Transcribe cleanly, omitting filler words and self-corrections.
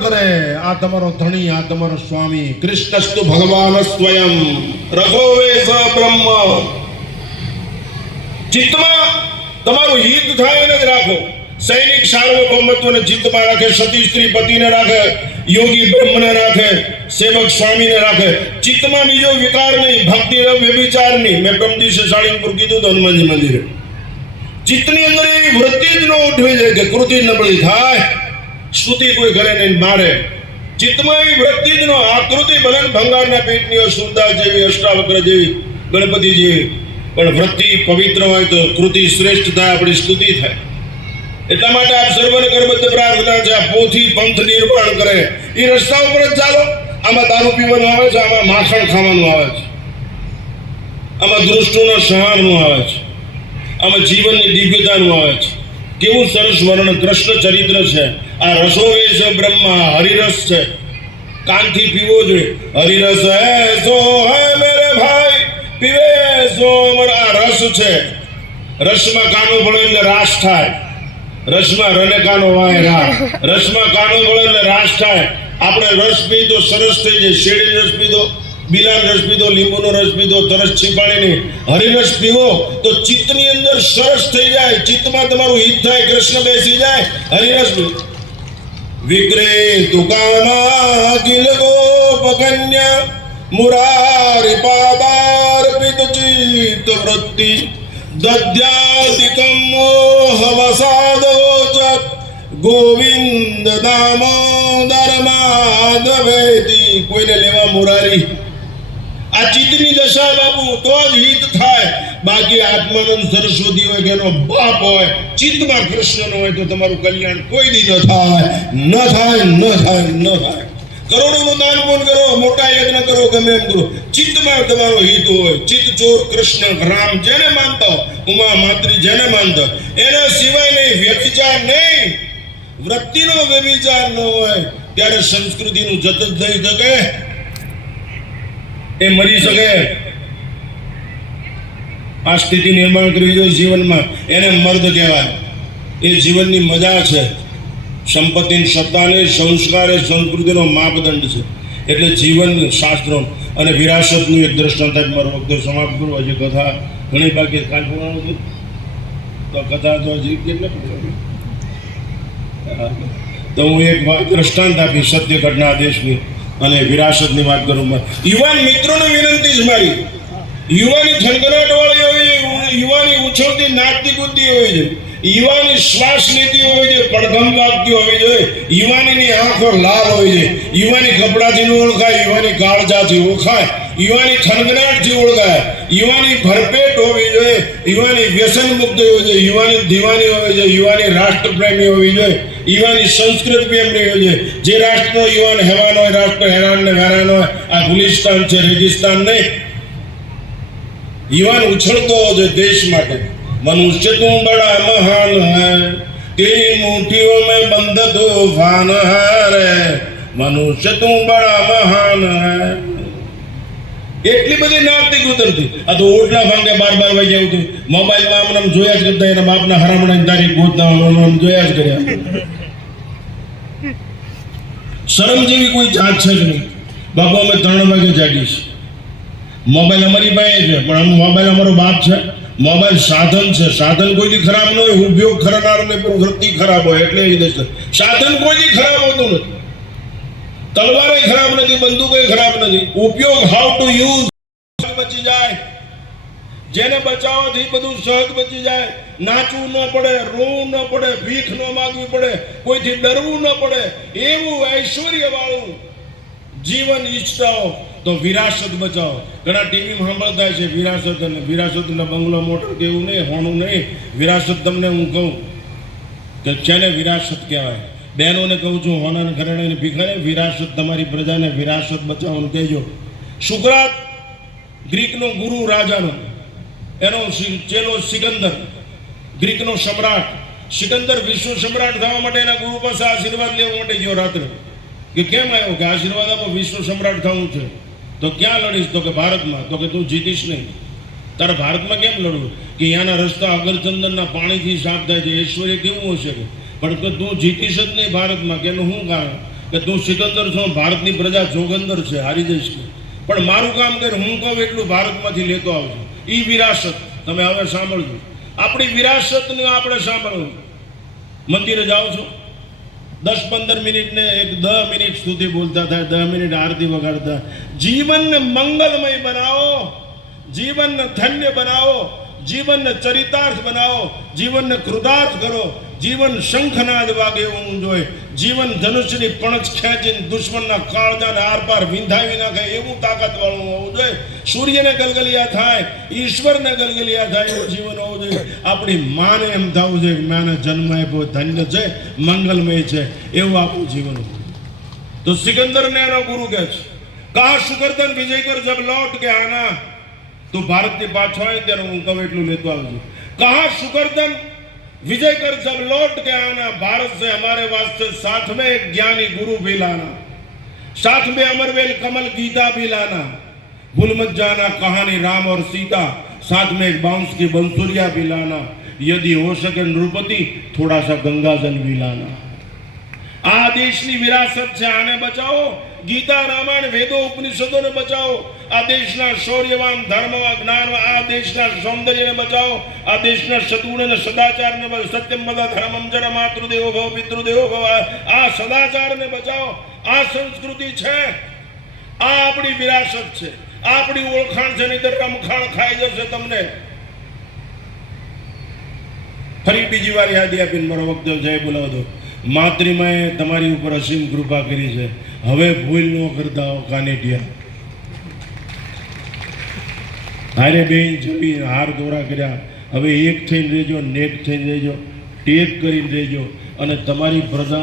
કરે આ તમારો ધણી આ તમારો સ્વામી કૃષ્ણસ્તુ ભગવાન સ્વયં રઘોવે સ બ્રહ્મ ચિત્તમાં તમારું હિત થાય ને જ રાખો સૈનિક સાર્વભૌમત્વને ચિત્તમાં રાખે સતી સ્ત્રી પતિને રાખે યોગી બ્રહ્મને રાખે સેવક સ્વામીને રાખે ચિત્તમાં બીજો વિકાર નહીં ભક્તિ વ્યભિચાર નહીં મેં પ્રમ દિવસે સાળીમપુર કીધું તો હનુમાનજી મંદિરે ચિત્તની અંદર એવી વૃત્તિ જ ન ઉઠવી જાય કે કૃતિ નબળી થાય સ્તુતિ કોઈ કરે નહીં મારે ચિત્તમાં એવી વૃત્તિ જ ન આકૃતિ ભલે ભંગારના પેટની સુરદાસ જેવી અષ્ટાવક્ર જેવી ગણપતિ જેવી પણ વૃત્તિ પવિત્ર હોય તો કૃતિ શ્રેષ્ઠ થાય આપણી સ્તુતિ થાય એટલા માટે આપ સર્વને કરબદ્ધ પ્રાર્થના છે આ પોથી પંથ નિર્માણ કરે એ રસ્તા ઉપર જ ચાલો આમાં દારૂ પીવાનું આવે છે આમાં માખણ ખાવાનું આવે છે આમાં દૃષ્ટિના સહારનું આવે છે આમાં જીવનની દિવ્યતાનું આવે છે કેવું સરસ વર્ણન કૃષ્ણ ચરિત્ર છે આ રસોવે છે બ્રહ્મા હરિરસ છે કાનથી પીવો જોઈએ હરિરસ હે સો હે મેરે ભાઈ પીવે સો આ રસ છે રસમાં કાનો ભળે એટલે રાસ થાય રસમાં રને કાનો વાય રા રસમાં કાનો ભળે એટલે રાસ થાય આપણે રસ પી તો સરસ થઈ જાય શેરડી રસ પીધો બિલાન રસ પીધો લીંબુનો રસ પીધો તરસ છીપાણીની હરિરસ પીવો તો ચિત્તની અંદર સરસ થઈ જાય ચિત્તમાં તમારું હિત થાય કૃષ્ણ બેસી જાય હરિરસ વિક્રે તુકાના કિલ ગોપકન્ય મુરારી પાદાર્પિત ચિત્ત વૃત્તિ દદ્યાદિકમ મોહવસાદોચ ગોવિંદ દામોદર માધવેતી કોઈને લેવા મુરારી આ ચિત્તની દશા બાપુ તો જ હિત થાય બાકી આત્માનંદ સરસ્વતી હોય કે એનો બાપ હોય ચિત્તમાં કૃષ્ણ હોય તો તમારું કલ્યાણ કોઈ દી ન થાય ન થાય ન થાય ન થાય કરોડોનું દાન પૂન કરો મોટા યજ્ઞ કરો ગમે એમ કરો ચિત્તમાં તમારો હિત હોય ચિત્ત ચોર કૃષ્ણ રામ જેને માનતા ઉમા માત્રી જેને માનતા એના સિવાય નહીં વ્યભિચાર નહીં વૃત્તિનો વ્યભિચાર ન હોય ત્યારે સંસ્કૃતિનું જતન થઈ શકે એ મરી શકે આ સ્થિતિ નિર્માણ કરવી જોઈએ જીવનમાં એને મર્દ કહેવાય એ જીવનની મજા છે સંપત્તિની સત્તાને સંસ્કાર એ સંસ્કૃતિનો માપદંડ છે એટલે જીવન શાસ્ત્રો અને વિરાસતનું એક દ્રષ્ટાંત મારો વખતે સમાપ્ત કરું હજી કથા ઘણી બાકી કાલ પૂર્ણ છે તો કથા તો હજી કેટલે તો હું એક દ્રષ્ટાંત આપી સત્ય ઘટના દેશની અને વિરાસતની વાત કરું યુવાન મિત્રોને વિનંતી છે મારી યુવાની થનગનાટ વાળી હોય યુવાની ઉછળતી નાચતી કૂદતી હોય છે યુવાની શ્વાસ લેતી હોય છે પડઘમ વાગતી હોય છે યુવાનીની આંખો લાલ હોય છે યુવાની કપડાથી ઓળખાય યુવાની કાળજાથી ઓળખાય યુવાની થનગનાટથી ઓળખાય યુવાની ભરપેટ હોવી જોઈએ યુવાની વ્યસન મુક્ત હોવી જોઈએ યુવાની દીવાની હોવી જોઈએ યુવાની રાષ્ટ્રપ્રેમી હોવી જોઈએ યુવાની સંસ્કૃત પ્રેમી હોય છે જે રાષ્ટ્રનો યુવાન હેવાન હોય રાષ્ટ્ર હેરાન ને હેરાન હોય આ ગુલિસ્તાન છે રેગિસ્તાન નહીં युवान उछलतो जो देश माटे मनुष्य तू बड़ा महान है तेरी मुट्ठियों में बंद तूफान है रे मनुष्य तू बड़ा महान है એટલી બધી નાતી ગુતરતી આ તો ઓટલા ભાંગે 12 વાગે આવતું મોબાઈલમાં આમ જોયા જ કરતા એના બાપના હરામણાની તારીખ ગોતતા આમ જોયા જ કર્યા શરમ જેવી કોઈ જાત છે જ નહીં બાપુ અમે 3 વાગે જાગીશ મોબાઈલ અમારી પાસે છે પણ મોબાઈલ અમારો બાપ છે મોબાઈલ સાધન છે સાધન કોઈથી ખરાબ ન હોય ઉપયોગ કરનારને પણ વૃત્તિ ખરાબ હોય એટલે એ દે સાધન કોઈથી ખરાબ હોતું નથી તલવારે ખરાબ નથી બંદૂકે ખરાબ નથી ઉપયોગ હાઉ ટુ યુઝ બચી જાય જેને બચાવવાથી બધું સહજ બચી જાય નાચવું ન પડે રોવું ન પડે ભીખ ન માંગવી પડે કોઈથી ડરવું ન પડે એવું ઐશ્વર્ય વાળું જીવન ઈચ્છતા હો તો વિરાસત બચાવો ઘણા ટીવીમાં સાંભળતા છે વિરાસત અને વિરાસતના બંગલો મોટર કેવું નહીં હોણું નહીં વિરાસત તમને હું કહું કે જેને વિરાસત કહેવાય બહેનોને કહું છું હોનાને ઘરેણાને ભીખાને વિરાસત તમારી પ્રજાને વિરાસત બચાવવાનું કહેજો સુકરાત ગ્રીકનો ગુરુ રાજાનો એનો ચેલો સિકંદર ગ્રીકનો સમ્રાટ સિકંદર વિશ્વ સમ્રાટ થવા માટે એના ગુરુ પાસે આશીર્વાદ લેવા માટે ગયો રાત્રે કે કેમ આવ્યો કે આશીર્વાદ આપો વિશ્વ સમ્રાટ થવું છે તો ક્યાં લડીશ તો કે ભારતમાં તો કે તું જીતીશ નહીં તારે ભારતમાં કેમ લડવું કે અહીંયાના રસ્તા અગરચંદનના પાણીથી સાફ થાય છે ઐશ્વર્ય કેવું હશે પણ તો તું જીતીશ જ નહીં ભારતમાં કે એનું શું કારણ કે તું સિકંદર છો, ભારતની પ્રજા જોગંદર છે, હારી જઈશ કે. પણ મારું કામ કર, હું કહું એટલું ભારતમાંથી લેતો આવજો. ઈ વિરાસત તમે હવે સાંભળજો. આપણી વિરાસતને આપણે સાંભળવું. મંદિરે જાઓ છો, 10-15 મિનિટ ને 10 મિનિટ સુધી બોલતા થાય, 10 મિનિટ આરતી વગાડતા. જીવનને મંગલમય બનાવો, જીવનને ધન્ય બનાવો, જીવનને ચરિતાર્થ બનાવો, જીવનને કૃતાર્થ કરો. જીવન શંખનાદ વાગે એવું જોઈએ. જીવન ધનુષ્યની પણછ ખેંચીને દુશ્મનના કાળજાને આરપાર વિંધાવી નાખે એવું તાકાતવાળું હોવું જોઈએ. સૂર્યને ગલગલિયા થાય, ઈશ્વરને ગલગલિયા થાય એવું જીવન હોવું જોઈએ. આપણી માને એમ થવું જોઈએ કે માને જન્મ આપ્યો, ધન્ય છે, મંગલમય છે, એવું આપણું જીવન. તો સિકંદરને એનો ગુરુ કહે છે, કહા શુકરદન વિજય કર જબ લૌટ કે આના. તું ભારતથી પાછો આવે ત્યારે હું કહું એટલું લેતો આવજો. કહા શુકરદન विजय कर जब लौट के आना, भारत से हमारे वास्ते साथ में एक ज्ञानी गुरु भी लाना, साथ में अमरवेल कमल गीता भी लाना, भूल मत जाना कहानी राम और सीता, साथ में एक बांस की बंसुरिया भी लाना, यदि हो सके नृपति थोड़ा सा गंगाजल भी लाना. આ દેશની વિરાસત છે, આને બચાવો. ગીતા, રામાયણ, વેદો, ઉપનિષદોને બચાવો. આ દેશના શૌર્યવાન, ધર્મવાન, જ્ઞાનવાન, આ દેશના સૌંદર્યને બચાવો. આ દેશના સદગુણ અને સદાચારને, સત્યમ વદ ધર્મમ જન માતૃદેવો ભવ પિતૃદેવો ભવ, આ સદાચારને બચાવો. આ સંસ્કૃતિ છે, આ આપણી વિરાસત છે, આપણી ઓળખાણ છે. નહીં તો રમખાણ ખાઈ જશે તમને. ફરી બીજી વાર યાદી આપીને મારો વક્તવ્ય જય બોલાવો દો. માતૃમાએ તમારી ઉપર અસીમ કૃપા કરી છે. હવે ભૂલ ન કરતા હો કાનેટિયા. હારે બેન જમી હાર દોરા કર્યા. હવે એક થઈને રહેજો, નેક થઈને રહેજો, ટેક કરીને રહેજો અને તમારી પ્રજા